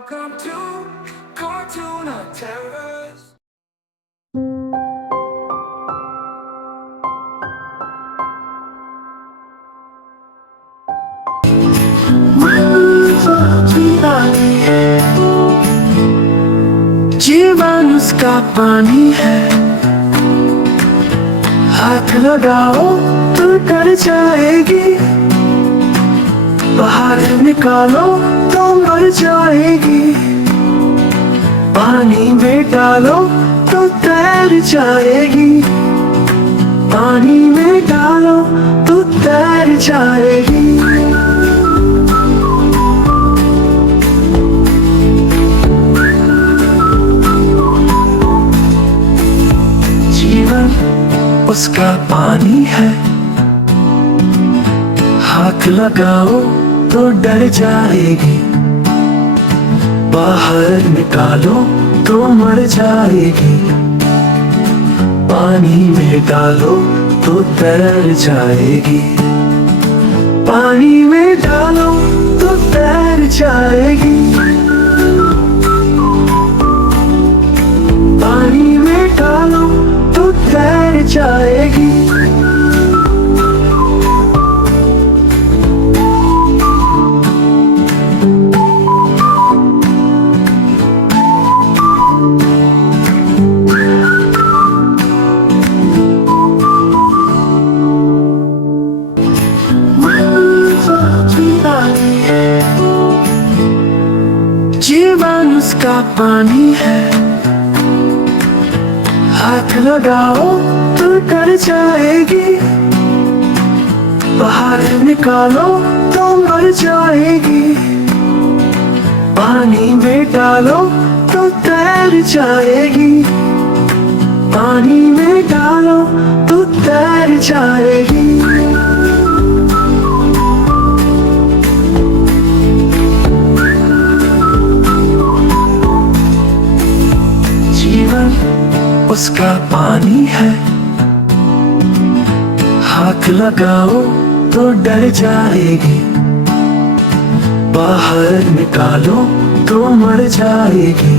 Welcome to Cartoon of Terrors. जीवन उसका पानी है, हाथ लगाओ तो डर जाएगी, बाहर निकालो तो मर जाएगी, पानी में डालो तो तैर जाएगी, पानी में डालो तो तैर जाएगी। जीवन उसका पानी है, हाथ लगाओ तो डर जाएगी, बाहर निकालो तो मर जाएगी, पानी में डालो तो तैर जाएगी, पानी में डालो तो तैर जाएगी, पानी में डालो तो तैर जाएगी। जीवन उसका पानी है, हाथ लगाओ तो डर जाएगी, बाहर निकालो तो मर जाएगी, पानी में डालो तो तैर जाएगी, पानी में डालो तो तैर जाएगी। उसका पानी है, हाथ लगाओ तो डर जाएगी, बाहर निकालो तो मर जाएगी,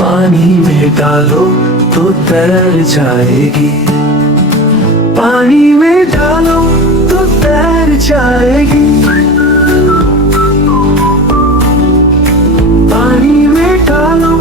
पानी में डालो तो तैर जाएगी, पानी में डालो तो तैर जाएगी, पानी में डालो